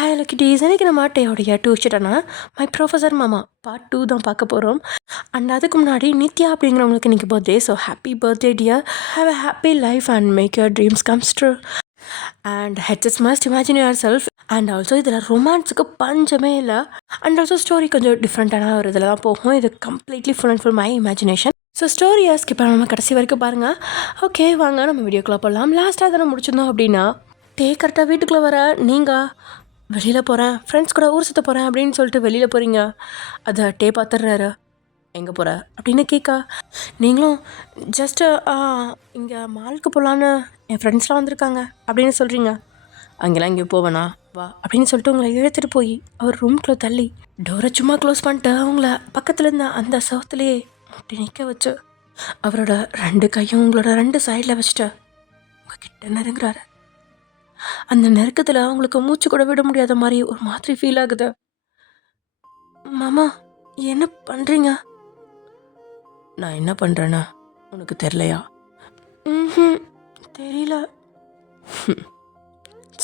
Hi லக்கிட்டீஸ், இன்னைக்கு நம்ம டேயோடைய டியூஷனா my professor மாமா பார்ட் 2 தான் பார்க்க போகிறோம். அண்ட் அதுக்கு முன்னாடி நித்யா அப்படிங்கிறவங்களுக்கு இன்றைக்கி birthday. So happy birthday dear, have a happy life and make your dreams comes true and heads must imagine yourself. And also இதில் ரொமான்ஸுக்கு பஞ்சமே இல்லை. அண்ட் ஆல்சோ ஸ்டோரி கொஞ்சம் டிஃப்ரெண்ட்டான ஒரு இதில் தான் போகும். இது completely full and full my imagination. So ஸ்டோரியை ஸ்கிப் பண்ணாமல் கடைசி வரைக்கும் பாருங்கள். ஓகே, வாங்க நம்ம வீடியோக்குள்ளே போகலாம். லாஸ்ட்டாக எதனா முடிச்சிருந்தோம் அப்படின்னா, கரெக்டாக வீட்டுக்குள்ளே வர நீங்கள் வெளியில் போகிறேன், ஃப்ரெண்ட்ஸ் கூட ஊர் சுற்ற போகிறேன் அப்படின்னு சொல்லிட்டு வெளியில் போகிறீங்க. அதை பார்த்துடுறாரு. எங்கே போகிற அப்படின்னு கேட்க, நீங்களும் ஜஸ்ட்டு இங்கே மாலுக்கு போகலான்னு என் ஃப்ரெண்ட்ஸ்லாம் வந்திருக்காங்க அப்படின்னு சொல்கிறீங்க. அங்கெல்லாம் இங்கே போவேண்ணா வா அப்படின்னு சொல்லிட்டு உங்களை இழுத்துட்டு போய் அவர் ரூம்குள்ளே தள்ளி டோரை சும்மா க்ளோஸ் பண்ணிட்டு அவங்கள பக்கத்தில் இருந்த அந்த சவுத்துலேயே முட்டி நிற்க வச்சு அவரோட 2 கையும் உங்களோட 2 சைடில் வச்சுட்டு உங்கள் கிட்ட நெருங்குறாரு. அந்த நெருக்கத்தில் அவங்களுக்கு மூச்சு கூட விட முடியாத மாதிரி ஒரு மாதிரி ஃபீல் ஆகுது. மாமா, என்ன பண்ணுறீங்க? நான் என்ன பண்ணுறேன்னா உனக்கு தெரியலையா? ம், தெரியல.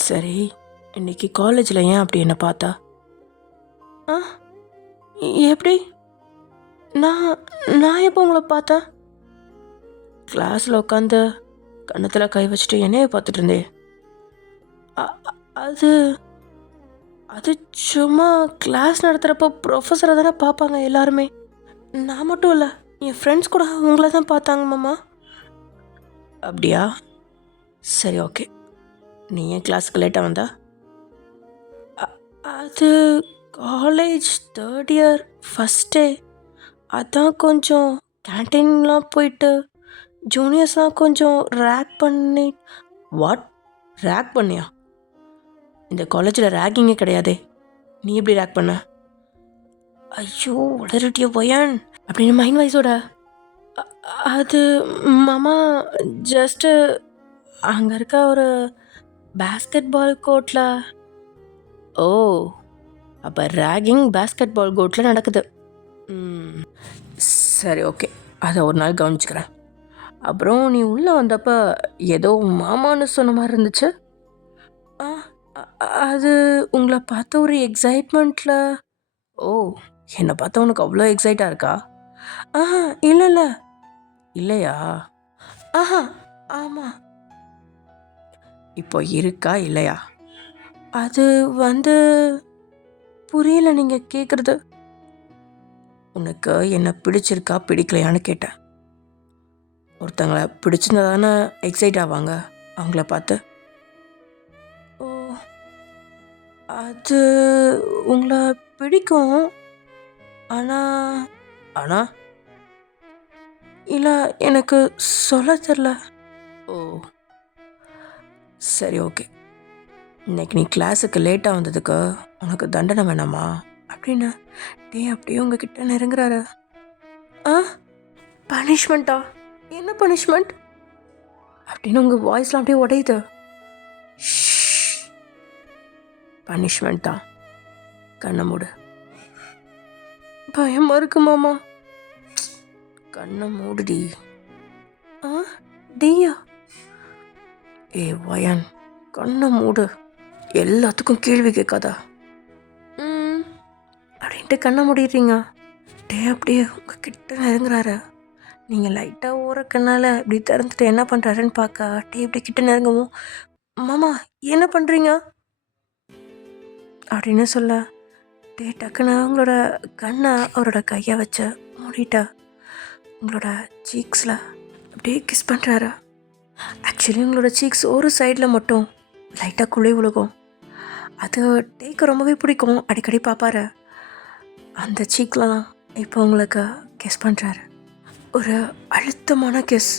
சரி, இன்னைக்கு காலேஜில் ஏன் அப்படி என்ன பார்த்தா? ஆ, எப்படி? நான் நான் எப்போ உங்களை பார்த்தேன்? கிளாஸில் உட்காந்து கன்னத்தில் கை வச்சுட்டு என்னைய பார்த்துட்டு இருந்தேன். அது அது சும்மா கிளாஸ் நடத்துகிறப்போ ப்ரொஃபஸரை தானே பார்ப்பாங்க எல்லாருமே. நான் மட்டும் இல்லை, என் ஃப்ரெண்ட்ஸ் கூட உங்களை தான் பார்த்தாங்க மாமா. அப்படியா? சரி, ஓகே. நீ ஏன் கிளாஸுக்கு லேட்டாக வந்தா? அது college 3rd year first day. அதான் கொஞ்சம் கேன்டீன்லாம் போயிட்டு ஜூனியர்ஸ்லாம் கொஞ்சம் ரேக் பண்ணி. வாட்? ரேக் பண்ணியா? இந்த காலேஜில் ரேக்கிங்கே கிடையாதே, நீ எப்படி ரேக் பண்ண? ஐயோ, உடறிட்டிய பையன் அப்படின்னு மைண்ட் வைஸோட. அது மாமா, ஜஸ்ட்டு அங்கே இருக்க ஒரு பேஸ்கெட் பால் கோர்ட்டில். ஓ, அப்போ ரேகிங் பேஸ்கெட் பால் கோர்ட்டில் நடக்குது. சரி, ஓகே, அதை ஒரு நாள் கவனிச்சுக்கிறேன். அப்புறம் நீ உள்ளே வந்தப்போ ஏதோ மாமான்னு சொன்ன மாதிரி இருந்துச்சு. அது உங்களை பார்த்த ஒரு எக்ஸைட்மெண்ட்டில். ஓ, என்னை பார்த்தா உனக்கு அவ்வளோ எக்ஸைட்டாக இருக்கா? ஆஹா, இல்லை இல்லை. இல்லையா? ஆஹா, ஆமாம். இப்போ இருக்கா இல்லையா? அது புரியல நீங்கள் கேட்குறது. உனக்கு என்ன பிடிச்சிருக்கா பிடிக்கலையான்னு கேட்டேன். ஒருத்தங்களை பிடிச்சிருந்தா தானே எக்ஸைட் ஆவாங்க அவங்கள பார்த்து. ஓ, அது உங்களை பிடிக்கும். ஆனால் இல்லை, எனக்கு சொல்ல தெரில. ஓ, சரி, ஓகே. இன்னைக்கு நீ கிளாஸுக்கு லேட்டாக வந்ததுக்கு உனக்கு தண்டனை வேணாமா அப்படின்னு அப்படியே உங்ககிட்ட நெருங்குறாரு. பனிஷ்மெண்ட்டா? என்ன பனிஷ்மெண்ட் அப்படின்னு உங்கள் வாய்ஸ்லாம் அப்படியே உடையுது. பனிஷ்மெண்ட் தான். கண்ணை மூடு. பயமாக இருக்கு மாமா. கண்ணை மூடுடி. டியா? ஏ வயன், கண்ணை மூடு. எல்லாத்துக்கும் கேள்வி கேட்காதா? அப்படின்ட்டு கண்ணை மூடிடுறீங்க. அப்படியே உங்கள் கிட்ட நெருங்குறாரு. நீங்கள் லைட்டாக ஊறக்கனால இப்படி திறந்துட்டு என்ன பண்ணுறாருன்னு பார்க்க இப்படி கிட்ட நெருங்கவும், மாமா என்ன பண்ணுறீங்க அப்படின்னு சொல்ல, டக்குன்னு உங்களோட கண்ணை அவரோட கையை வச்சு மூடிட்டா உங்களோட சீக்ஸில் அப்படியே கிஸ் பண்ணுறாரு. ஆக்சுவலி உங்களோட சீக்ஸ் ஒரு சைடில் மட்டும் லைட்டாக குழி விழுகும். அது டேக்கு ரொம்பவே பிடிக்கும். அடிக்கடி பார்ப்பாரு. அந்த சீக்லாம் இப்போ உங்களுக்கு கிஸ் பண்ணுறாரு. ஒரு அழுத்தமான கிஸ்.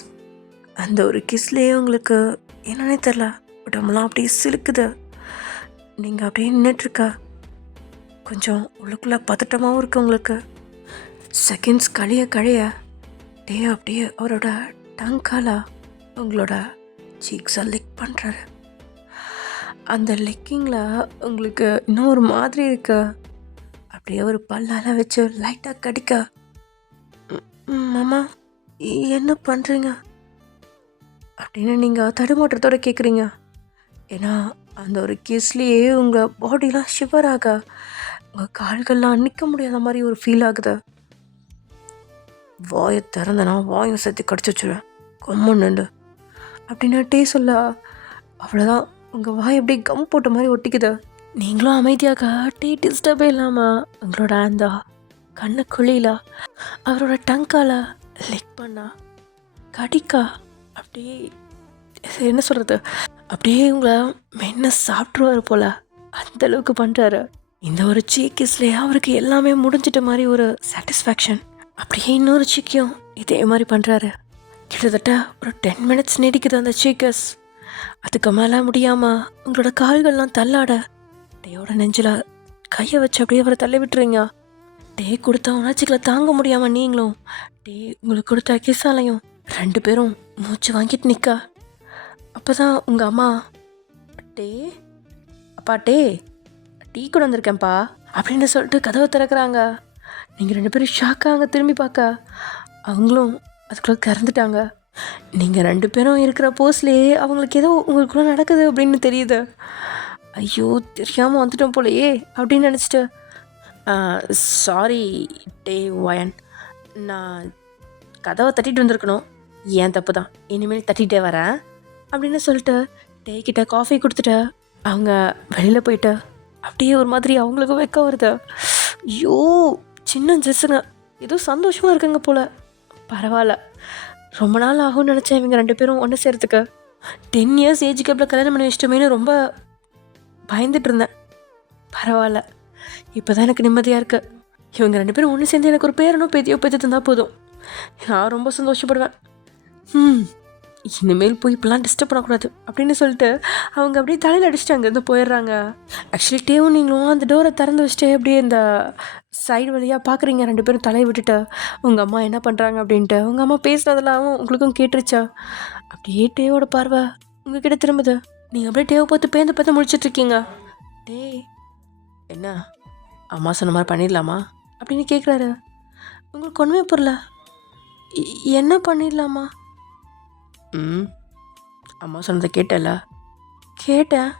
அந்த ஒரு கிஸ்லேயே உங்களுக்கு என்னன்னே தெரில, உடம்புலாம் அப்படியே சிலுக்குது. நீங்கள் அப்படியே நின்றுட்டுருக்க. கொஞ்சம் உள்ளுக்குள்ளே பதட்டமாகவும் இருக்குது உங்களுக்கு. செகண்ட்ஸ் கழிய அப்படியே அவரோட டங்கால உங்களோட சீக்ஸை லிக் பண்ணுறாரு. அந்த லிக்கிங்கில் உங்களுக்கு இன்னும் ஒரு மாதிரி இருக்கு. அப்படியே ஒரு பல்லால் வச்சு லைட்டாக கடிக்க, மாமா என்ன பண்ணுறீங்க அப்படின்னு நீங்கள் தடுமாற்றத்தோடு கேட்குறீங்க. ஏன்னா அந்த ஒரு கிஸ்லேயே உங்கள் பாடிலாம் ஷிவர் ஆக உங்கள் கால்கள்லாம் நிற்க முடியாத மாதிரி ஒரு ஃபீல் ஆகுது. வாயை திறந்தனா வாயும் சேர்த்து கடிச்சு வச்சுருவேன் கொம்மன்னு அப்படின்னு டே சொல்ல அவ்வளோதான் உங்கள் வாய் அப்படியே கம் போட்ட மாதிரி ஒட்டிக்குது. நீங்களும் அமைதியாக டே டிஸ்டர்பே இல்லாமல் உங்களோட அந்த கண்ணு குழியில அவரோட டங்கால லிக் பண்ணா கடிக்கா அப்படியே என்ன சொல்கிறது அப்படியே உங்களை மென்ன சாப்பிட்ருவாரு போல் அந்தளவுக்கு பண்ணுறாரு. இந்த ஒரு சீக்கிஸ்லேயே அவருக்கு எல்லாமே முடிஞ்சிட்ட மாதிரி ஒரு சாட்டிஸ்ஃபேக்ஷன். அப்படியே இன்னொரு சீக்கியும் இதே மாதிரி பண்ணுறாரு. கிட்டத்தட்ட ஒரு 10 மினிட்ஸ் நீடிக்குது அந்த சீக்கஸ். அதுக்கு மேலே முடியாமல் உங்களோட கால்கள்லாம் தள்ளாட டேயோட நெஞ்சில் கையை வச்சு அப்படியே அவரை தள்ளி விட்டுறீங்க. டே கொடுத்த உணர்ச்சிகளை தாங்க முடியாமல் நீங்களும் டே உங்களுக்கு கொடுத்த கிசாலையும் 2 பேரும் மூச்சு வாங்கிட்டு நிற்கா. அப்போ தான் உங்கள் அம்மா டே அப்பா டீ கூட வந்திருக்கேன்ப்பா அப்படின்னு சொல்லிட்டு கதவை திறக்கிறாங்க. நீங்கள் 2 பேரும் ஷாக்காக திரும்பி பார்க்க அவங்களும் அதுக்குள்ளே கறந்துட்டாங்க. நீங்கள் 2 பேரும் இருக்கிற போஸ்ட்லேயே அவங்களுக்கு ஏதோ உங்களுக்குள்ளே நடக்குது அப்படின்னு தெரியுது. ஐயோ தெரியாமல் வந்துட்டோம் போலையே அப்படின்னு நினச்சிட்டு சாரி டே வயன், நான் கதவை தட்டிட்டு வந்திருக்கணும், ஏன் தப்பு தான், இனிமேல் தட்டிகிட்டே வரேன் அப்படின்னு சொல்லிட்டு டே கிட்ட காஃபி கொடுத்துட்டு அவங்க வெளியில் போயிட்டு அப்படியே ஒரு மாதிரி அவங்களுக்கும் வெக்க வருது. ஐயோ சின்ன ஜெஸ்ஸுங்க ஏதோ சந்தோஷமாக இருக்குங்க போல். பரவாயில்ல, ரொம்ப நாள் ஆகும்னு நினச்சேன் இவங்க 2 பேரும் ஒன்று சேர்த்துக்க. 10 இயர்ஸ் ஏஜ் கேப்பில் கல்யாணம் பண்ணி வச்சிட்டோமேனு ரொம்ப பயந்துட்டு இருந்தேன். பரவாயில்ல, இப்போ தான் எனக்கு நிம்மதியாக இருக்குது. இவங்க 2 பேரும் ஒன்று சேர்ந்து எனக்கு ஒரு பேரனோ பேத்தியோ பேத்து தந்தால் போதும், நான் ரொம்ப சந்தோஷப்படுவேன். இனிமேல் போய் இப்படிலாம் டிஸ்டர்ப் பண்ணக்கூடாது அப்படின்னு சொல்லிட்டு அவங்க அப்படியே தலையில் அடிச்சுட்டு அங்கேருந்து போயிடுறாங்க. ஆக்சுவலி டேவும் நீங்களும் அந்த டோரை திறந்து வச்சுட்டு அப்படியே இந்த சைடு வழியாக பார்க்குறீங்க 2 பேரும் தலையை விட்டுட்டு உங்கள் அம்மா என்ன பண்ணுறாங்க அப்படின்ட்டு. உங்கள் அம்மா பேசுனதெல்லாம் உங்களுக்கும் கேட்டுருச்சா? அப்படியே டேவோட பார்வை உங்ககிட்ட திரும்புது. நீங்கள் அப்படியே டேவை பார்த்து பேந்து முடிச்சிட்ருக்கீங்க. டே என்ன அம்மா சொன்ன மாதிரி பண்ணிடலாமா அப்படின்னு கேட்குறாரு. உங்களுக்கு ஒன்றுமே புரியல. என்ன பண்ணிடலாமா? அம்மா சொன்னதை கேட்டல? கேட்டேன்.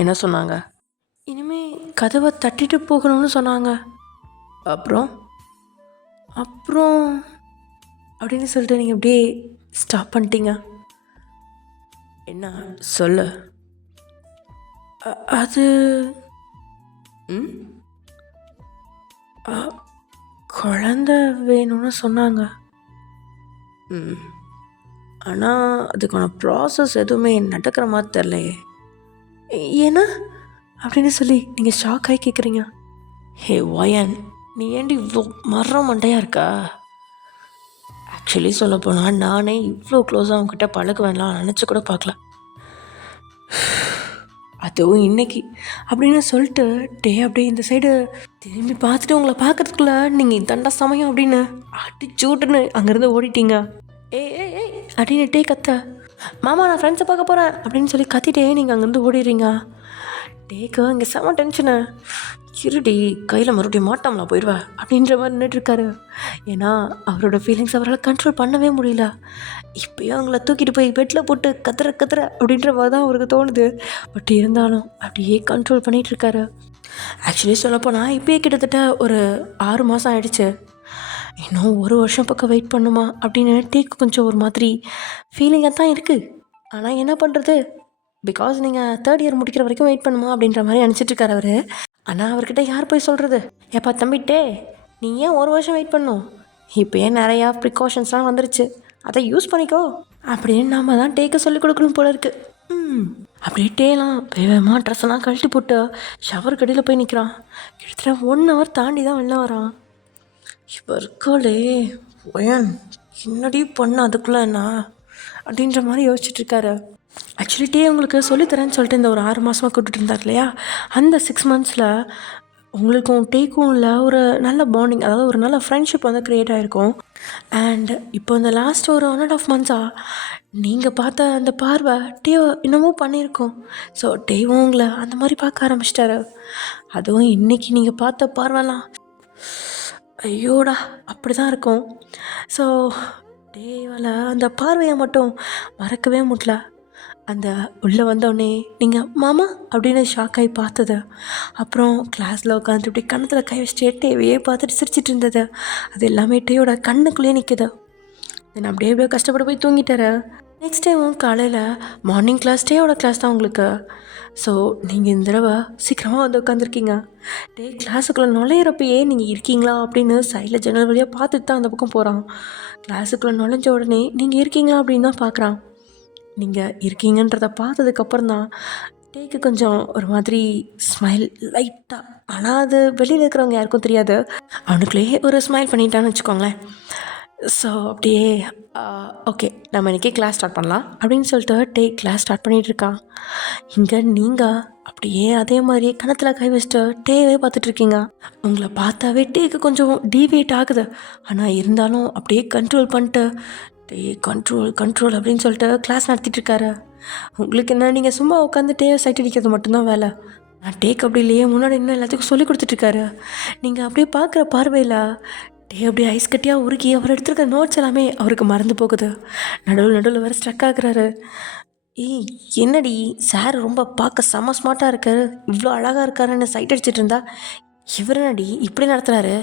என்ன சொன்னாங்க? இனிமே கதவை தட்டிட்டு போகணும்னு சொன்னாங்க. அப்புறம் அப்புறம் அப்படின்னு சொல்லிட்டு நீங்கள் அப்படியே ஸ்டாப் பண்ணிட்டீங்க. என்ன சொல்லு? அது குழந்தை வேணும்னு சொன்னாங்க. ஆனால் அதுக்கான ப்ராசஸ் எதுவுமே நடக்கிற மாதிரி தெரிலையே. ஏன்னா அப்படின்னு சொல்லி நீங்கள் ஷாக் ஆகி கேட்குறீங்க. ஹே வயன், நீ ஏண்டி இவ்வளோ மண்டையாக இருக்கா? ஆக்சுவலி சொல்லப்போனால் நானே இவ்வளோ க்ளோஸாக அவங்ககிட்ட பழகுவேன்லாம் நினச்சி கூட பார்க்கல, அதுவும் இன்னைக்கு அப்படின்னு சொல்லிட்டு டே அப்படியே இந்த சைடு திரும்பி பார்த்துட்டு உங்களை பார்க்கறதுக்குள்ள நீங்கள் தண்டா சமயம் அப்படின்னு அடிச்சூட்டுன்னு அங்கேருந்து ஓடிட்டீங்க. ஏய் அப்படின்னு டே கத்த, மாமா நான் ஃப்ரெண்ட்ஸை பார்க்க போகிறேன் அப்படின்னு சொல்லி கத்திட்டே நீங்கள் அங்கேருந்து ஓடிடுறீங்க. டேக்கு இங்கே செம டென்ஷனு. இருடி கையில் மறுபடியும் மாட்டாமலாம் போயிடுவா அப்படின்ற மாதிரி நின்றுட்டுருக்காரு. ஏன்னா அவரோட ஃபீலிங்ஸ் அவரால் கண்ட்ரோல் பண்ணவே முடியல. இப்போயும் அவங்கள தூக்கிட்டு போய் பெட்டில் போட்டு கத்துற அப்படின்ற மாதிரி தான் அவருக்கு தோணுது. பட் இருந்தாலும் அப்படியே கண்ட்ரோல் பண்ணிகிட்ருக்காரு. ஆக்சுவலி சொல்லப்போனால் இப்போயே கிட்டத்தட்ட ஒரு 6 மாதம் ஆகிடுச்சு. இன்னும் 1 வருஷம் பக்கம் வெயிட் பண்ணுமா அப்படின்னு டேக்கு கொஞ்சம் ஒரு மாதிரி ஃபீலிங்காக தான் இருக்குது. ஆனால் என்ன பண்ணுறது, பிகாஸ் நீங்கள் 3rd இயர் முடிக்கிற வரைக்கும் வெயிட் பண்ணுமா அப்படின்ற மாதிரி நினச்சிட்ருக்காரு அவர். ஆனால் அவர்கிட்ட யார் போய் சொல்கிறது? ஏப்பா தம்பிட்டே, நீ ஏன் 1 வருஷம் வெயிட் பண்ணும்? இப்போ ஏன் நிறையா ப்ரிகாஷன்ஸ்லாம் வந்துருச்சு, அதை யூஸ் பண்ணிக்கோ அப்படின்னு நாம் தான் டேக்க சொல்லிக் கொடுக்கணும் போல இருக்குது. அப்படியே டேலாம் வேகமாக ட்ரெஸ்ஸெல்லாம் கழட்டி போட்டு ஷவர் கடையில் போய் நிற்கிறான். கிட்டத்தட்ட 1 ஹவர் தாண்டி தான் வெளில வரான். இப்போ இருக்காளே ஒயன், என்னடி பண்ண அதுக்குள்ளே என்ன அப்படின்ற மாதிரி யோசிச்சுட்ருக்காரு. ஆக்சுவலி டே உங்களுக்கு சொல்லித்தரேன்னு சொல்லிட்டு இந்த ஒரு 6 மாதமாக கூப்பிட்டு இருந்தார் இல்லையா, அந்த 6 மந்த்ஸில் உங்களுக்கும் டேக்கும் உள்ள ஒரு நல்ல பாண்டிங், அதாவது ஒரு நல்ல ஃப்ரெண்ட்ஷிப் வந்து க்ரியேட் ஆகிருக்கும். அண்ட் இப்போ இந்த லாஸ்ட் ஒரு 1.5 மந்த்ஸாக நீங்கள் பார்த்த அந்த பார்வை டே இன்னமும் பண்ணியிருக்கோம். ஸோ டேவும் உங்களை அந்த மாதிரி பார்க்க ஆரம்பிச்சிட்டாரு. அதுவும் இன்றைக்கி நீங்கள் பார்த்த பார்வைலாம் ஐயோடா அப்படி தான் இருக்கும். ஸோ டேவால் அந்த பார்வையை மட்டும் மறக்கவே முடியல. அந்த உள்ளே வந்தோடனே நீங்கள் மாமா அப்படின்னு ஷாக் ஆகி பார்த்தது. அப்புறம் கிளாஸில் உட்காந்துட்டு இப்படி கண்ணத்தில் கை வச்சுட்டு டேவையே பார்த்துட்டு சிரிச்சிட்டு இருந்தது. அது எல்லாமே டேயோட கண்ணுக்குள்ளேயே நிற்குது. நான் அப்படியே எப்படியோ கஷ்டப்பட்டு போய் தூங்கிட்டாரு. நெக்ஸ்ட் டைமும் காலையில் மார்னிங் கிளாஸ் டேயோட கிளாஸ் தான் உங்களுக்கு. ஸோ நீங்கள் இந்த தடவை சீக்கிரமாக வந்து உட்காந்துருக்கீங்க. டே கிளாஸுக்குள்ளே நுழையிறப்பயே நீங்கள் இருக்கீங்களா அப்படின்னு சைடில் ஜன்னல் வழியாக பார்த்துட்டு தான் அந்த பக்கம் போகிறான். கிளாஸுக்குள்ளே நுழைஞ்ச உடனே நீங்கள் இருக்கீங்களா அப்படின்னு தான் பார்க்குறான். நீங்கள் இருக்கீங்கன்றதை பார்த்ததுக்கப்புறம் தான் டேக்கு கொஞ்சம் ஒரு மாதிரி ஸ்மைல் லைட்டாக, ஆனால் அது வெளியில் இருக்கிறவங்க யாருக்கும் தெரியாது, அவனுக்குள்ளேயே ஒரு ஸ்மைல் பண்ணிட்டான்னு வச்சுக்கோங்களேன். ஸோ அப்படியே ஓகே நம்ம இன்றைக்கி கிளாஸ் ஸ்டார்ட் பண்ணலாம் அப்படின்னு சொல்லிட்டு டே கிளாஸ் ஸ்டார்ட் பண்ணிகிட்ருக்கான். இங்கே நீங்கள் அப்படியே அதே மாதிரியே கணத்தில் கை வச்சுட்டு டேவே பார்த்துட்ருக்கீங்க. உங்களை பார்த்தாவே டேக்கு கொஞ்சம் டீவியேட் ஆகுது, ஆனால் இருந்தாலும் அப்படியே கண்ட்ரோல் பண்ணிட்டு டே கண்ட்ரோல் கண்ட்ரோல் அப்படின்னு சொல்லிட்டு கிளாஸ் நடத்திட்டுருக்காரு. உங்களுக்கு என்ன, நீங்கள் சும்மா உட்காந்துட்டே சைட் அடிக்கிறது மட்டும்தான் வேலை. நான் டேக் அப்படி இல்லையே, முன்னாடி இன்னும் எல்லாத்துக்கும் சொல்லி கொடுத்துட்ருக்காரு. நீங்கள் அப்படியே பார்க்குற பார்வையில் டே அப்படியே ஐஸ் கட்டியாக உருக்கி அவர் எடுத்துருக்க நோட்ஸ் எல்லாமே அவருக்கு மறந்து போகுது. நடுவில் வேறு ஸ்ட்ரக் ஆகுறாரு. ஏய் என்னடி சார் ரொம்ப பார்க்க செம்ம ஸ்மார்ட்டாக இருக்காரு, இவ்வளோ அழகாக இருக்காருன்னு சைட் அடிச்சிட்டு இருந்தா இவர் என்னடி இப்படி நடத்துகிறாரு,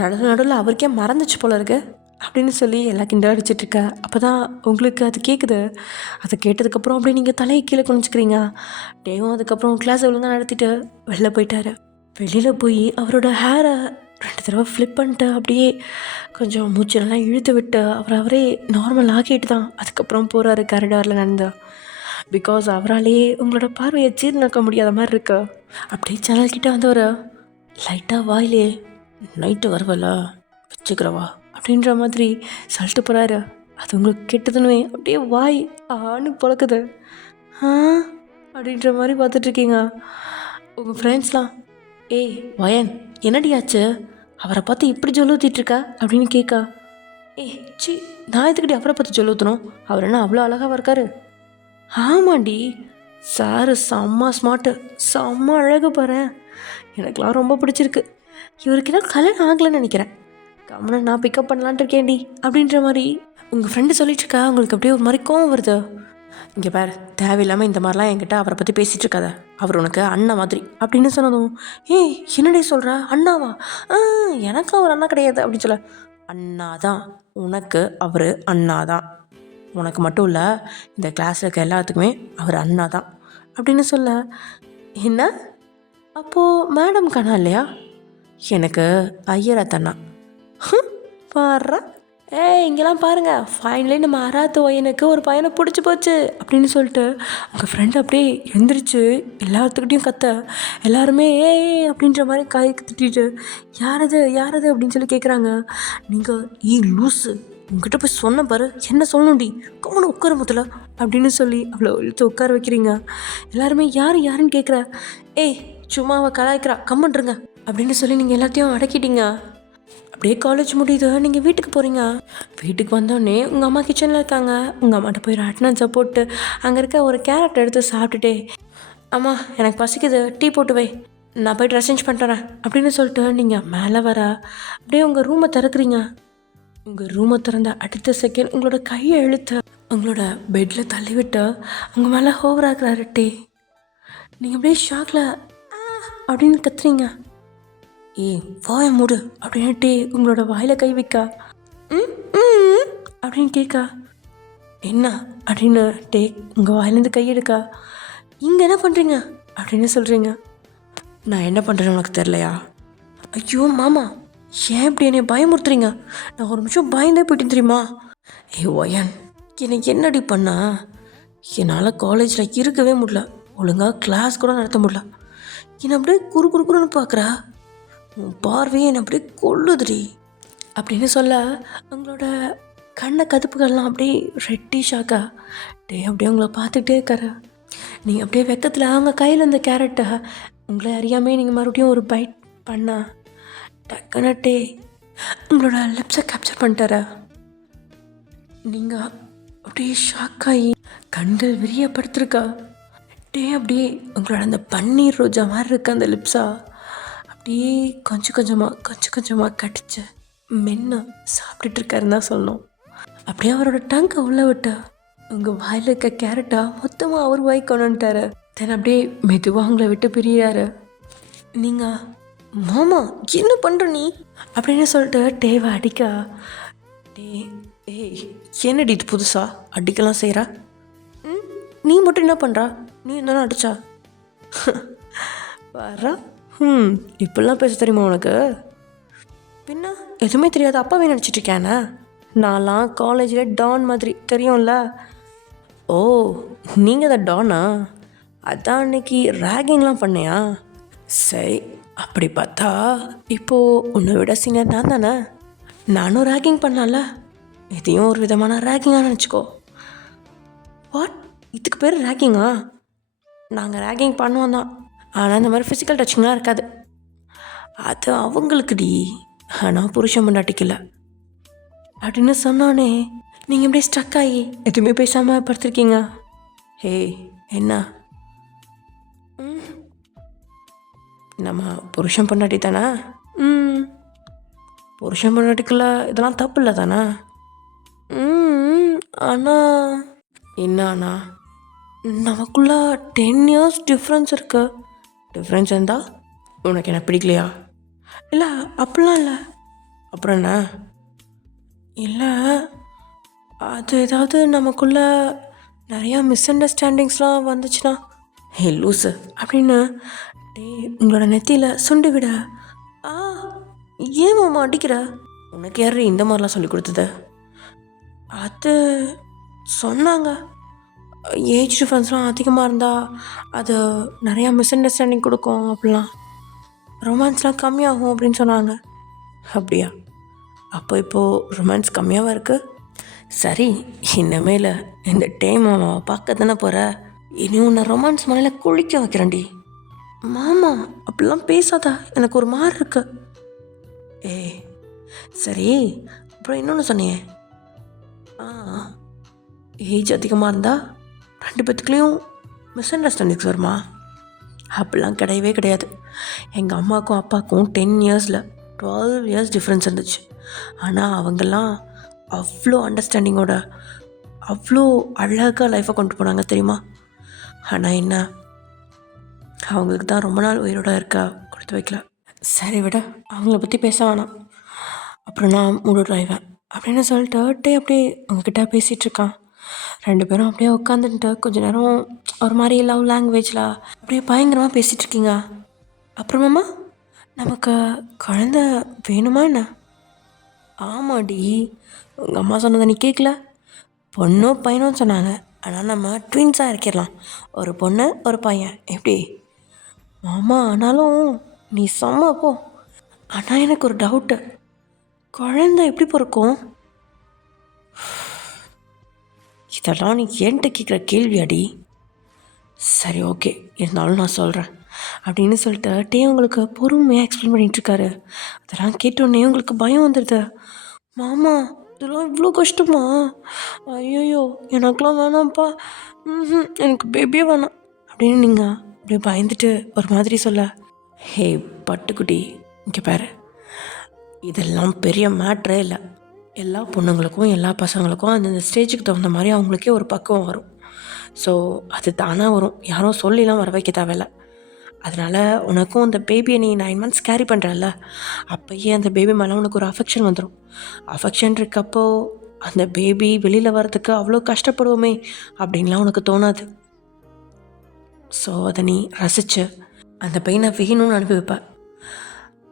நடுவில் அவருக்கே மறந்துச்சு போல இருக்கு அப்படின்னு சொல்லி எல்லா கிண்டல் அடிச்சிட்ருக்க. அப்போ தான் உங்களுக்கு அது கேட்குது. அதை கேட்டதுக்கப்புறம் அப்படியே நீங்கள் தலையை கீழே குனிச்சிக்கிறீங்க. டேவும் அதுக்கப்புறம் கிளாஸ் ஒழுங்காக நடத்திட்டு வெளில போயிட்டார். வெளியில் போய் அவரோட ஹேரை 2 தடவை ஃப்ளிப் பண்ணிட்டு அப்படியே கொஞ்சம் மூச்செல்லாம் இழுத்து விட்டு அவரே நார்மல் ஆக்கிட்டு தான் அதுக்கப்புறம் போகிறாரு காரிடாரில் நடந்து. பிகாஸ் அவராலேயே உங்களோட பார்வையை ஜீர்ணிக்க முடியாத மாதிரி இருக்கு. அப்படியே சேனல்கிட்ட வந்து ஒரு லைட்டாக வாயிலே நைட்டு வரவல வச்சுக்கிறவா அப்படின்ற மாதிரி சொல்லிட்டு போகிறாரு. அது உங்களுக்கு கெட்டதுன்னு அப்படியே வாய் ஆன்னு பொழக்குது. அப்படின்ற மாதிரி பார்த்துட்ருக்கீங்க. உங்கள் ஃப்ரெண்ட்ஸ்லாம் ஏய் வயன் என்னடியாச்சு, அவரை பார்த்து இப்படி ஜொல்லூத்திட்டுருக்கா அப்படின்னு கேட்கா. சி நான் எதுக்கிட்டே அவரை பார்த்து ஜொல்லூத்தணும், அவர் என்ன அவ்வளோ அழகாக இருக்காரு. ஆமாண்டி சாரு செம்ம ஸ்மார்ட்டு, செம்ம அழகு பாரு, எனக்கெலாம் ரொம்ப பிடிச்சிருக்கு, இவருக்கு என்ன கல்யாணம் ஆகலைன்னு நினைக்கிறேன், கம்மனை நான் பிக்கப் பண்ணலான்ட்டு இருக்கேன்டி அப்படின்ற மாதிரி உங்கள் ஃப்ரெண்டு சொல்லிட்டுருக்கா. உங்களுக்கு அப்படியே ஒரு மாதிரி கோவம் வருது. இங்கே பார், தேவையில்லாமல் இந்த மாதிரிலாம் என்கிட்ட அவரை பற்றி பேசிகிட்டு இருக்காத, அவர் உனக்கு அண்ணா மாதிரி அப்படின்னு சொன்னதும் என்னடி சொல்கிற, அண்ணாவா, எனக்கு அவர் அண்ணா கிடையாது அப்படின்னு சொல்ல. அண்ணா தான் உனக்கு, அவர் அண்ணா தான், உனக்கு மட்டும் இல்லை இந்த கிளாஸில் இருக்க எல்லாத்துக்குமே அவர் அண்ணா தான் அப்படின்னு சொல்ல. என்ன அப்போது மேடம் கண்ணா இல்லையா, எனக்கு ஐயரா தண்ணா பாடுறா. இங்கெல்லாம் பாருங்கள், ஃபைனலி நம்ம அராத்து ஒயனுக்கு ஒரு பையனை பிடிச்சி போச்சு அப்படின்னு சொல்லிட்டு உங்கள் ஃப்ரெண்டு அப்படியே எழுந்திரிச்சு எல்லாத்துக்கிட்டையும் கத்த, எல்லாருமே அப்படின்ற மாதிரி கை திட்டிட்டு யாரது அப்படின்னு சொல்லி கேட்குறாங்க. நீங்கள் லூஸு, உங்ககிட்ட போய் சொன்ன பாரு, என்ன சொல்லணும்டி, கம்முன்னு உட்கார முதல்ல அப்படின்னு சொல்லி அவ்வளோ இழுத்து உட்கார வைக்கிறீங்க. எல்லாருமே யாருன்னு கேட்குற. சும்மா அவள் கலாய்க்கிறா, கம்முன்றுங்க அப்படின்னு சொல்லி நீங்கள் எல்லாத்தையும் அடக்கிட்டீங்க. அப்படியே காலேஜ் முடியுது, நீங்கள் வீட்டுக்கு போகிறீங்க. வீட்டுக்கு வந்தோடனே உங்கள் அம்மா கிச்சனில் இருக்காங்க. உங்கள் அம்மாட்ட போய் அட்டனன்ஸை போட்டு அங்கே இருக்க ஒரு கேரட் எடுத்து சாப்பிட்டுட்டே, அம்மா எனக்கு பசிக்குது, டீ போட்டு வை, நான் போய் ட்ரெஸ் சேஞ்ச் பண்ணிட்டுறேன் அப்படின்னு சொல்லிட்டு நீங்கள் மேலே வர அப்படியே உங்கள் ரூமை திறக்கிறீங்க. உங்கள் ரூமை திறந்த அடுத்த செகண்ட் உங்களோட கையை இழுத்து உங்களோட பெட்டில் தள்ளி விட்டு உங்கள் மேலே ஹோவர் ஆகுறாரு டே. நீங்கள் அப்படியே ஷாக்கில் அப்படின்னு கத்துறீங்க. வாய மூடு அப்படின்ட்டு உங்களோட வாயில் கை வைக்கா. அப்படின்னு கேட்கா. என்ன அப்படின்னு டே உங்கள் வாயிலேருந்து கையெடுக்கா. இங்கே என்ன பண்ணுறீங்க அப்படின்னு சொல்கிறீங்க. நான் என்ன பண்ணுறேன்னு உனக்கு தெரிலையா? ஐயோ மாமா, ஏன் இப்படி என்னை பயமுறுத்துறீங்க, நான் ஒரு நிமிஷம் பயந்தே போயிட்டேன் தெரியுமா. ஒயன் எனக்கு என்னடி பண்ணா, என்னால் காலேஜில் இருக்கவே முடியல, ஒழுங்காக கிளாஸ் கூட நடத்த முடியல, என்னை அப்படியே குறுன்னு பார்க்குறா, உன் பார்வையை என்னை அப்படியே கொள்ளுதுடி அப்படின்னு சொல்ல உங்களோட கண்ணை கதுப்புகள்லாம் அப்படியே ரெட்டிஷாக்கா. அப்படியே உங்களை பார்த்துக்கிட்டே இருக்காரு. நீங்கள் அப்படியே வெக்கத்தில் அவங்க கையில் இருந்த கேரட்டை உங்களை அறியாமே நீங்கள் மறுபடியும் ஒரு பைட் பண்ணா டக்குனட்டே உங்களோட லிப்ஸை கேப்சர் பண்ணிட்டார. நீங்கள் அப்படியே ஷாக்காகி கண்கள் விரியப்படுத்திருக்கா. அப்படியே உங்களோட அந்த பன்னீர் ரோஜா மாதிரி இருக்க அந்த லிப்ஸா அப்படியே கொஞ்சம் கொஞ்சமாக கடிச்சு மென்று சாப்பிட்டுட்டு இருக்காருன்னு தான் சொல்லணும். அப்படியே அவரோட டங்கை உள்ளே விட்டா உங்கள் வாயில் இருக்க கேரட்டா மொத்தமாக அவர் வாய் கொண்டு வந்துட்டாரு. தென் அப்படியே மெதுவாக அவங்கள விட்டு பிரியாரு. நீங்கள் மாமா என்ன பண்ணுற நீ அப்படின்னு சொல்லிட்டு டேவை அடிக்க, டே ஏய் என்னடி இது புதுசா அடிக்கலாம் செய்கிறா? நீ மட்டும் என்ன பண்ணுறா? நீ இருந்தாலும் அடிச்சா வரா? இப்படிலாம் பேச தெரியுமா உனக்கு? பின்ன எதுவுமே தெரியாது அப்பாவே நினச்சிட்ருக்கேண்ணே. நான்லாம் காலேஜில் டான் மாதிரி தெரியும்ல. ஓ நீங்கள் தான் டானா? அதான் அன்னைக்கு ரேகிங்லாம் பண்ணியா? சரி அப்படி பார்த்தா இப்போது உன்னை விட சீனியர் நான் தானே. நானும் ரேகிங் பண்ணலாம்ல. இதையும் ஒரு விதமான ரேகிங்காக நினச்சிக்கோ. வாட்? இதுக்கு பேர் ரேகிங்கா? நாங்கள் ரேகிங் பண்ணுவோம் தான், ஆனால் இந்த மாதிரி ஃபிசிக்கல் டச்சிங்லாம் இருக்காது. அது அவங்களுக்குடி, ஆனால் புருஷன் முன்னாட்டிக்கல அப்படின்னு சொன்னோன்னே நீங்கள் இப்படி ஸ்ட்ரக் ஆகி எதுவுமே பேசாமல் படுத்துருக்கீங்க. ஹே என்ன? நம்ம புருஷன் பொண்டாட்டி தானே? புருஷன் பொண்டாட்டிக்குள்ள இதெல்லாம் தப்பு இல்லை தானே? ஆனால் என்ன அண்ணா, நமக்குள்ள 10 years டிஃப்ரென்ஸ் இருக்கு. டிஃப்ரென்ஸ் இருந்தால் உனக்கு என்ன பிடிக்கலையா? இல்லை அப்படிலாம் இல்லை. அப்புறம் என்ன? இல்லை அது ஏதாவது நமக்குள்ள நிறையா மிஸ் அண்டர்ஸ்டாண்டிங்ஸ்லாம் வந்துச்சுன்னா, ஹே லூஸு அப்படின்னு டே உங்களோட நெத்தியில் சுண்டு விட. ஏன் மாமா அடிக்கிற? உனக்கு யார் இந்த மாதிரிலாம் சொல்லி கொடுத்தது? அது சொன்னாங்க, ஏஜ் டிஃப்ரென்ஸ்லாம் அதிகமாக இருந்தால் அது நிறையா மிஸ் அண்டர்ஸ்டாண்டிங் கொடுக்கும், அப்படிலாம் ரொமான்ஸ்லாம் கம்மியாகும் அப்படின்னு சொன்னாங்க. அப்படியா? அப்போ இப்போது ரொமான்ஸ் கம்மியாகவும் இருக்குது. சரி இனிமேல் இந்த டைம் மாமாவை பார்க்க தானே போகிற. இனி உன்னை ரொமான்ஸ் மலையில் குளிக்க வைக்கிறேன்டி. மாமா அப்படிலாம் பேசாதா, எனக்கு ஒரு மாதிரி இருக்கு. ஏய் சரி அப்புறம் இன்னொன்று சொன்னியே, ஏஜ் அதிகமாக இருந்தால் 2 பேத்துக்குலேயும் மிஸ் அண்டர்ஸ்டாண்டிங்ஸ் வருமா? அப்படிலாம் கிடையவே கிடையாது. எங்கள் அம்மாவுக்கும் அப்பாவுக்கும் 10 yearsல 12 years டிஃப்ரென்ஸ் இருந்துச்சு. ஆனால் அவங்கெல்லாம் அவ்வளோ அண்டர்ஸ்டாண்டிங்கோட அவ்வளோ அழகாக லைஃப்பை கொண்டு போனாங்க தெரியுமா? ஆனால் என்ன, அவங்களுக்கு தான் ரொம்ப நாள் உயிரோட இருக்கா கொடுத்து வைக்கல. சரி விட, அவங்கள பற்றி பேச வேணாம். அப்புறம் நான் மூடு டிரைவேன் அப்படின்னு சொல்லிட்டு டே அப்படியே உங்ககிட்ட பேசிகிட்ருக்கான். 2 பேரும் அப்படியே உட்காந்துட்டு கொஞ்ச நேரம் ஒரு மாதிரி லவ் லாங்குவேஜில் அப்படியே பயங்கரமாக பேசிகிட்ருக்கீங்க. அப்புறமாம்மா நமக்கு குழந்த வேணுமா என்ன? ஆமாடி, உங்கள் அம்மா சொன்னதை நீ கேட்கல? பொண்ணும் பையனும் சொன்னாங்க, ஆனால் நம்ம ட்வின்ஸாக இறக்கிடலாம், ஒரு பொண்ணு ஒரு பையன். எப்படி மாமா? ஆனாலும் நீ செம்ம போ. ஆனால் எனக்கு ஒரு டவுட்டு, குழந்தை எப்படி பிறக்கும்? இதெல்லாம் நீ என்கிட்ட கேட்குற கேள்வியாடி. சரி ஓகே, இருந்தாலும் நான் சொல்கிறேன் அப்படின்னு சொல்லிட்டு டே உங்களுக்கு பொறுமையாக எக்ஸ்பிளைன் பண்ணிகிட்ருக்காரு. அதெல்லாம் கேட்டோடனே உங்களுக்கு பயம் வந்துடுது. மாமா இதெல்லாம் இவ்வளோ கஷ்டமா? ஐயோ எனக்கெலாம் வேணாம்ப்பா, எனக்கு பேபியே வேணாம் அப்படின்னு நீங்கள் அப்படியே பயந்துட்டு ஒரு மாதிரி சொல்ல. ஹே பட்டுக்குட்டி, இங்கே பாரு, இதெல்லாம் பெரிய மேட்ரே இல்லை. எல்லா பொண்ணுங்களுக்கும் எல்லா பசங்களுக்கும் அந்தந்த ஸ்டேஜுக்கு தகுந்த மாதிரி அவங்களுக்கே ஒரு பக்குவம் வரும். ஸோ அது தானாக வரும், யாரும் சொல்லிலாம் வர வைக்க தேவையில்ல. அதனால் உனக்கும் அந்த பேபியை நீ 9 months கேரி பண்ணுறல்ல, அப்போயே அந்த பேபி மேலே உனக்கு ஒரு அஃபெக்ஷன் வந்துடும். அஃபெக்ஷன் இருக்கப்போ அந்த பேபி வெளியில் வர்றதுக்கு அவ்வளோ கஷ்டப்படுவோமே அப்படின்லாம் உனக்கு தோணாது. ஸோ அதை நீ ரசித்து அந்த பையனை வேணும்னு அனுப்பி வைப்ப.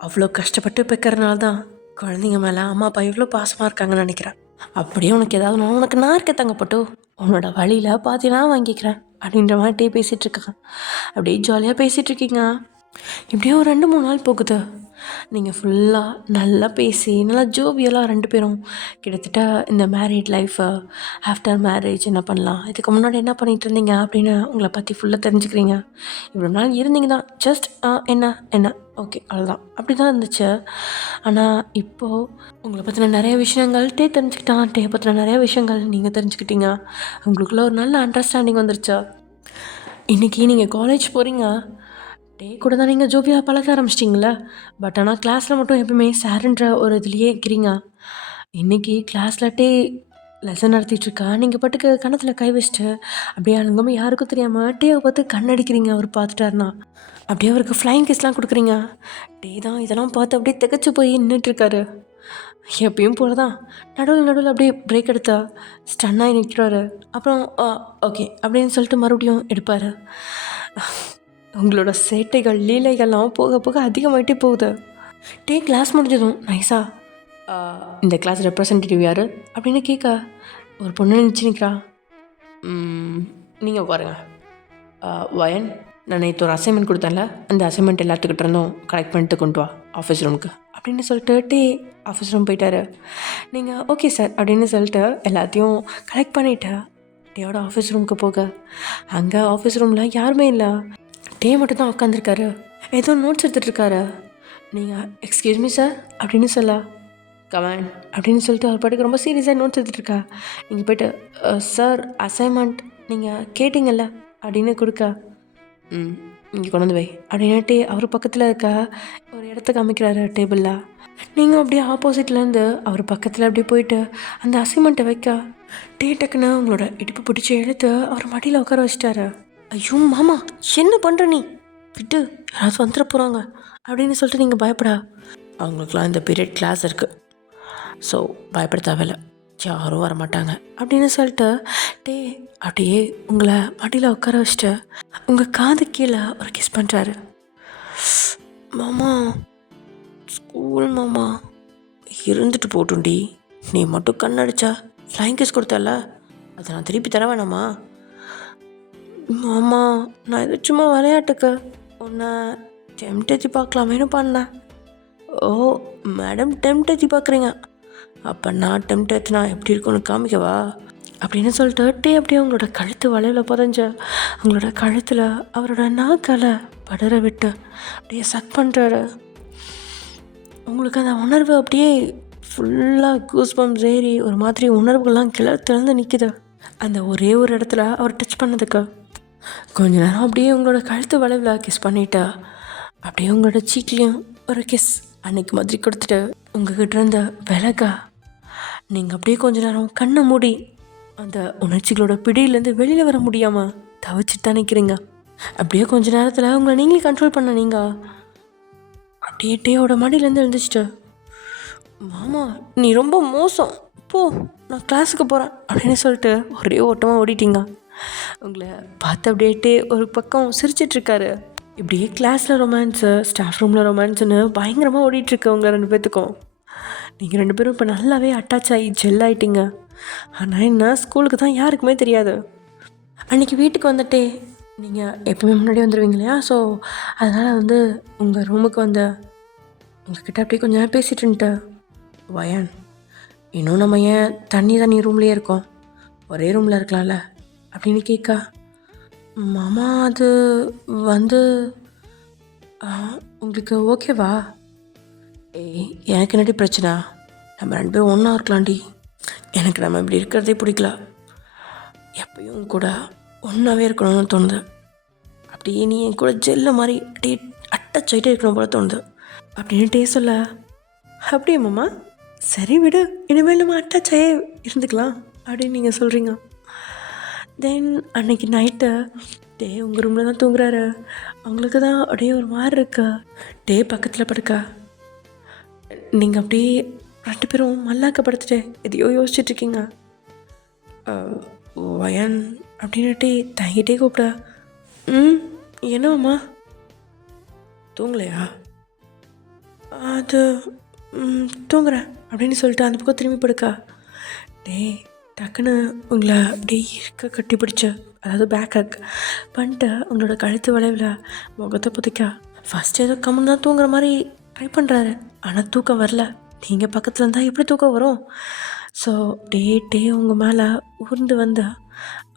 அவ்வளோ கஷ்டப்பட்டு வைக்கிறதுனால தான் குழந்தைங்க மேலே அம்மா அப்பா எவ்வளோ பாசமாக இருக்காங்கன்னு நினைக்கிறேன். அப்படியே உனக்கு ஏதாவது உனக்கு நான் இருக்க தங்கப்பட்டோ, உன்னோட வழியில் பார்த்து நான் வாங்கிக்கிறேன் அப்படின்ற மாதிரி டே பேசிகிட்ருக்கேன். அப்படியே ஜாலியாக பேசிகிட்ருக்கீங்க. இப்படியே ஒரு 2-3 நாள் போகுது. நீங்கள் ஃபுல்லாக நல்லா பேசி நல்லா ஜோவியலாக 2 பேரும் கிட்டத்தட்ட இந்த மேரிட் லைஃப்பை ஆஃப்டர் மேரேஜ் என்ன பண்ணலாம், இதுக்கு முன்னாடி என்ன பண்ணிகிட்டு இருந்தீங்க அப்படின்னு உங்களை பற்றி ஃபுல்லாக தெரிஞ்சுக்கிறீங்க. இவ்வளோ நாள் இருந்தீங்க தான், ஜஸ்ட் என்ன ஓகே அவ்வளோதான், அப்படி தான் இருந்துச்சு. ஆனால் இப்போது உங்களை பற்றின நிறைய விஷயங்கள் டே தெரிஞ்சுக்கிட்டான், டே பற்றின நிறைய விஷயங்கள் நீங்கள் தெரிஞ்சுக்கிட்டீங்க. உங்களுக்குள்ள ஒரு நல்ல அண்டர்ஸ்டாண்டிங் வந்துருச்சா. இன்றைக்கி நீங்கள் காலேஜ் போகிறீங்க, டே கூட தான் நீங்கள் ஜோபியாக பழக ஆரம்பிச்சிட்டிங்களா. பட் ஆனால் கிளாஸில் மட்டும் எப்பவுமே சாருன்ற ஒரு இதுலேயே இருக்கிறீங்க. இன்றைக்கி கிளாஸில் டே லெசன் நடத்திட்டுருக்கா. நீங்கள் பாட்டுக்கு கன்னத்தில் கை வச்சுட்டு அப்படியே அழுங்காமல் யாருக்கும் தெரியாமல் டேவை பார்த்து கண்ணடிக்கிறீங்க. அவர் பார்த்துட்டாருனா அப்படியே அவருக்கு ஃப்ளைங் கிஸ்லாம் கொடுக்குறீங்க. டே தான் இதெல்லாம் பார்த்து அப்படியே திகச்சு போய் நின்றுட்டுருக்காரு. எப்பயும் போல தான் நடுவில் நடுவில் அப்படியே பிரேக் எடுத்தா ஸ்டன்னாகி நிற்கிறாரு. அப்புறம் ஓகே அப்படின்னு சொல்லிட்டு மறுபடியும் எடுப்பார். உங்களோட சேட்டைகள் லீலைகள்லாம் போக போக அதிகமாகிட்டே போகுது. டே கிளாஸ் முடிஞ்சதும் நைஸா இந்த கிளாஸ் ரெப்ரசன்டேட்டிவ் யார் அப்படின்னு கேட்க ஒரு பொண்ணு நினச்சி நிற்கிறா. நீங்கள் உட்காருங்க. வயன், நான் நேற்று ஒரு அசைன்மெண்ட் கொடுத்தேன்ல, அந்த அசைன்மெண்ட் எல்லாத்துக்கிட்ட இருந்தும் கலெக்ட் பண்ணிட்டு கொண்டு வா ஆஃபீஸ் ரூமுக்கு அப்படின்னு சொல்லிட்டு டே ஆஃபீஸ் ரூம் போயிட்டாரு. நீங்கள் ஓகே சார் அப்படின்னு சொல்லிட்டு எல்லாத்தையும் கலெக்ட் பண்ணிவிட்டு டேயோட ஆஃபீஸ் ரூமுக்கு போக அங்கே ஆஃபீஸ் ரூமில் யாருமே இல்லை. டே மட்டும் தான் உட்காந்துருக்காரு. ஏதோ நோட்ஸ் எடுத்துகிட்ருக்காரு. நீங்கள் எக்ஸ்கியூஸ் மீ சார் அப்படின்னு சொல்ல கமெண்ட் அப்படின்னு சொல்லிட்டு அவர் பாட்டுக்கு ரொம்ப சீரியஸாக நோட்ஸ் எடுத்துகிட்ருக்கா. நீங்கள் போய்ட்டு சார் அசைன்மெண்ட் நீங்கள் கேட்டிங்கல்ல அப்படின்னு கொடுக்க இங்கே கொண்டு வந்து வை அப்படின்னுட்டு அவர் பக்கத்தில் இருக்க ஒரு இடத்த காமிக்கிறாரு டேபிளில். நீங்கள் அப்படியே ஆப்போசிட்லேருந்து அவர் பக்கத்தில் அப்படியே போயிட்டு அந்த அசைன்மெண்ட்டை வைக்க டே டக்குன்னு உங்களோட இடுப்பு பிடிச்சி எடுத்து அவர் மடியில் உட்கார வச்சிட்டாரு. ஐயோ மாமா என்ன பண்ணுற நீ, விட்டு யாராவது வந்துட போகிறாங்க அப்படின்னு சொல்லிட்டு நீங்கள் பயப்படா. அவங்களுக்குலாம் இந்த பீரியட் கிளாஸ் இருக்குது, ஸோ பயப்பட தேவையில்லை, யாரும் வரமாட்டாங்க அப்படின்னு சொல்லிட்டு டே அப்படியே உங்களை மடியில் உட்கார வச்சுட்டு உங்கள் காது கீழே ஒரு கிஸ் பண்ணுறாரு. மாமா ஸ்கூல் மாமா இருந்துட்டு போட்டுண்டி, நீ மட்டும் கண்ணடிச்சா ஃப்ளைங் கிஸ் கொடுத்தல, அதை நான் திருப்பி தர வேணாமா? மாமா நான் இது சும்மா விளையாட்டுக்கு உன்னை டெம்டேஜி பார்க்கலாமேனு பண்ணேன். ஓ மேடம் டெம்டேஜி பார்க்குறீங்க, அப்போ நான் டெம்டேஜ்னா எப்படி இருக்குன்னு காமிக்கவா அப்படின்னு சொல்லிட்டு டே அப்படியே அவங்களோட கழுத்து வளைவில் புதஞ்ச அவங்களோட கழுத்தில் அவரோட நாக்கால் படர விட்டு அப்படியே சக் பண்ணுறாரு. உங்களுக்கு அந்த உணர்வு அப்படியே ஃபுல்லாக கூஸ்பம்ஸ் ஏறி ஒரு மாதிரி உணர்வுகள்லாம் கிளர்ந்து நிற்குது. அந்த ஒரே ஒரு இடத்துல அவர் டச் பண்ணதுக்கு கொஞ்ச நேரம் அப்படியே உங்களோட கழுத்து வளைவில் கிஸ் பண்ணிட்டா அப்படியே உங்களோட சீக்லேயும் ஒரு கிஸ் அன்னைக்கு மாதிரி கொடுத்துட்டு உங்ககிட்ட இருந்த விலகா நீங்கள் அப்படியே கொஞ்ச நேரம் கண்ணை மூடி அந்த உணர்ச்சிகளோட பிடியிலேருந்து வெளியில் வர முடியாமல் தவிச்சிட்டு தான் நிற்கிறீங்க. அப்படியே கொஞ்ச நேரத்தில் உங்களை நீங்களே கண்ட்ரோல் பண்ண நீங்கள் அப்படியே டேயோட மடியிலேருந்து எழுந்திரிச்சிட்டு மாமா நீ ரொம்ப மோசம் போ, நான் கிளாஸுக்கு போகிறேன் அப்படின்னு சொல்லிட்டு ஒரே ஓட்டமாக ஓடிட்டீங்க. உங்களை பார்த்து அப்படியே ஒரு பக்கம் சிரிச்சிட்ருக்காரு. இப்படியே கிளாஸில் ரொமான்ஸு, ஸ்டாஃப் ரூமில் ரொமான்ஸுன்னு பயங்கரமாக ஓடிட்டுருக்கு உங்கள் 2 பேர்த்துக்கும். நீங்கள் 2 பேரும் இப்போ நல்லாவே அட்டாச் ஆகி ஜெல் ஆகிட்டீங்க. ஆனால் என்ன ஸ்கூலுக்கு தான் யாருக்குமே தெரியாது. அன்றைக்கி வீட்டுக்கு வந்துட்டே நீங்கள் எப்பவுமே முன்னாடி வந்துடுவீங்க இல்லையா, ஸோ அதனால் உங்கள் ரூமுக்கு உங்கள்கிட்ட அப்படியே கொஞ்சம் நேரம் பேசிட்டுன்ட்டு வயன் இன்னும் நம்ம ஏன் தனி ரூம்லேயே இருக்கோம், ஒரே ரூமில் இருக்கலாம்ல அப்படின்னு கேட்க மாமா அது உங்களுக்கு ஓகேவா? எனக்கு என்னடி பிரச்சனை, நம்ம 2 பேரும் ஒன்றா இருக்கலாம்டி. எனக்கு நம்ம இப்படி இருக்கிறதே பிடிக்கல, எப்பயும் கூட ஒன்றாவே இருக்கணும்னு தோணுது. அப்படியே நீ என் கூட ஜெல்லு மாதிரி அப்படியே அட்டச் ஆகிட்டே இருக்கணும் போல தோணுது அப்படின்ட்டே சொல்ல அப்படியே மாமா சரி விடு, இனிமேல் நம்ம அட்டாச் ஆகி இருந்துக்கலாம் அப்படின்னு நீங்கள் சொல்கிறீங்க. தென் அன்றைக்கி நைட்டு டே உங்கள் ரூமில் தான் தூங்குறாரு. அவங்களுக்கு தான் அப்படியே ஒரு மாதிரி இருக்கா. டே பக்கத்தில் படுக்க நீங்கள் அப்படியே 2 பேரும் மல்லாக்கப்படுத்துட்டு எதையோ யோசிச்சுட்ருக்கீங்க. வயன் அப்படின்னுட்டே தங்கிட்டே கூப்பிட என்னம்மா தூங்கலையா? அது தூங்குறேன் அப்படின்னு சொல்லிட்டு அந்த பக்கம் திரும்பி படுக்கா. டே டக்குன்னு உங்களை அப்படியே இருக்க கட்டி பிடிச்ச, அதாவது பேக் ஹக் பண்ணிட்டு உங்களோட கழுத்து வளைவில் முகத்தை புதைக்க ஃபஸ்ட்டு ஏதோ கம்முன்னு தான் தூங்குற மாதிரி ட்ரை பண்ணுறாரு. ஆனால் தூக்கம் வரல. நீங்கள் பக்கத்தில் இருந்தால் எப்படி தூக்கம் வரும்? ஸோ டே உங்கள் மேலே ஊர்ந்து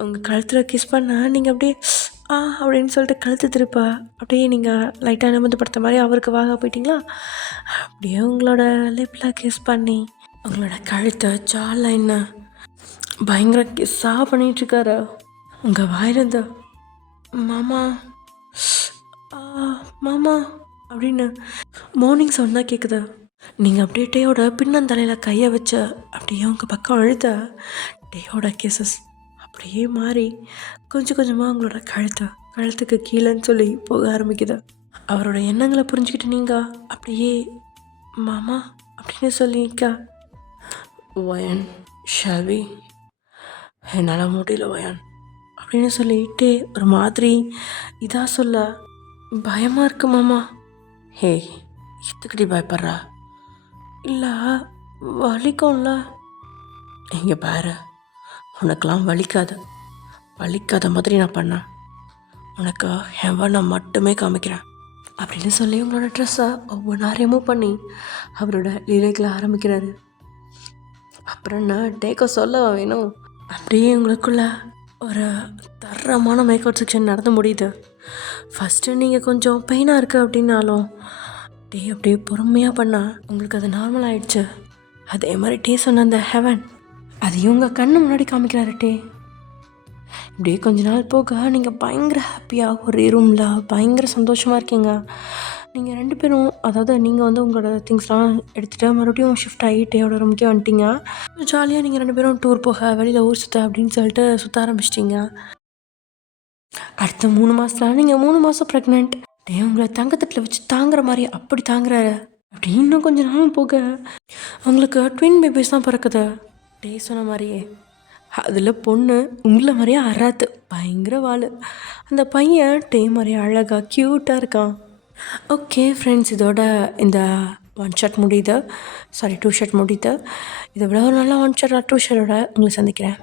உங்கள் கழுத்தில் கிஸ் பண்ண நீங்கள் அப்படியே அப்படின்னு சொல்லிட்டு கழுத்து திருப்பா அப்படியே நீங்கள் லைட்டாக நிமிர்ந்து படுத்த மாதிரி அவருக்கு வாங்க போயிட்டீங்களா. அப்படியே உங்களோட லிப்பில் கிஸ் பண்ணி உங்களோட கழுத்தை ஜாலைன்னு பயங்கர கிஸ்ஸாக பண்ணிகிட்ருக்காரு. உங்கள் வாயிலிருந்த மாமா மாமா அப்படின்னு மார்னிங் சவுண்ட் தான் கேட்குது. நீங்கள் அப்படியே டேயோட பின்னந்தலையில் கையை வச்ச அப்படியே உங்கள் பக்கம் அழுத டேயோட கேசஸ் அப்படியே மாறி கொஞ்சம் கொஞ்சமாக உங்களோட கழுத்துக்கு கீழேன்னு சொல்லி போக ஆரம்பிக்குது. அவரோட எண்ணங்களை புரிஞ்சுக்கிட்டு நீங்கள் அப்படியே மாமா அப்படின்னு சொல்லிக்க வயன் ஷால்வி என்னால் முடியல வயன் அப்படின்னு சொல்லிட்டு ஒரு மாதிரி இதாக சொல்ல பயமாக இருக்கு மாமா. ஹே எதுக்கடி பயப்படுறா? இல்லை வலிக்கும்ல. இங்கே பாரு, உனக்கெல்லாம் வலிக்காத மாதிரி நான் பண்ணேன். உனக்கு ஹெவனை மட்டுமே காமிக்கிறேன் அப்படின்னு சொல்லி உங்களோட ட்ரெஸ்ஸை ஒவ்வொன்றா ரிமூவ் பண்ணி அவரோட லீலைகளை ஆரம்பிக்கிறாரு. அப்புறம் என்ன டேக்கோ சொல்லவா வேணும்? அப்படியே உங்களுக்குள்ள ஒரு தரமான மேக்கப் செக்ஷன் நடந்து முடியுது. ஃபஸ்ட்டு நீங்கள் கொஞ்சம் பெயினாக இருக்குது அப்படின்னாலும் டே அப்படியே பொறுமையாக பண்ணால் உங்களுக்கு அது நார்மல் ஆகிடுச்சு. அதே மாதிரி டே சொன்ன அந்த ஹெவன் அதையும் உங்கள் கண்ணு முன்னாடி காமிக்கிறாரு டே. இப்படியே கொஞ்ச நாள் போக நீங்கள் பயங்கர ஹாப்பியாக ஒரே ரூமில் பயங்கர சந்தோஷமாக இருக்கீங்க. நீங்கள் 2 பேரும், அதாவது நீங்கள் வந்து உங்களோட திங்ஸ்லாம் எடுத்துகிட்டு மறுபடியும் ஷிஃப்ட் ஆகி டேயோட ரூமுக்கே வந்துட்டீங்க. ஜாலியாக நீங்கள் 2 பேரும் டூர் போக வெளியில் ஊர் சுற்ற அப்படின்னு சொல்லிட்டு சுற்ற ஆரம்பிச்சிட்டிங்க. அடுத்த 3 மாதத்தில் நீங்கள் 3 மாதம் ப்ரெக்னென்ட். டே உங்களை தங்கத்தட்டில் வச்சு தாங்குற மாதிரி அப்படி தாங்குறாரு. அப்படி இன்னும் கொஞ்சம் நாளும் போக உங்களுக்கு ட்வின் பேபிஸ் தான் பிறக்குது. டே சொன்ன மாதிரியே அதில் பொண்ணு உங்களை மாதிரியே அறாத்து பயங்கர வாள். அந்த பையன் டே மாதிரியே அழகாக க்யூட்டாக இருக்கான். ஓகே ஃப்ரெண்ட்ஸ், இதோட இந்த 1 ஷாட் முடியுது. 2 ஷாட் முடியுது. இதை விட ஒரு நல்ல 1 ஷாட் 2 ஷாட்டோட உங்களை சந்திக்கிறேன்.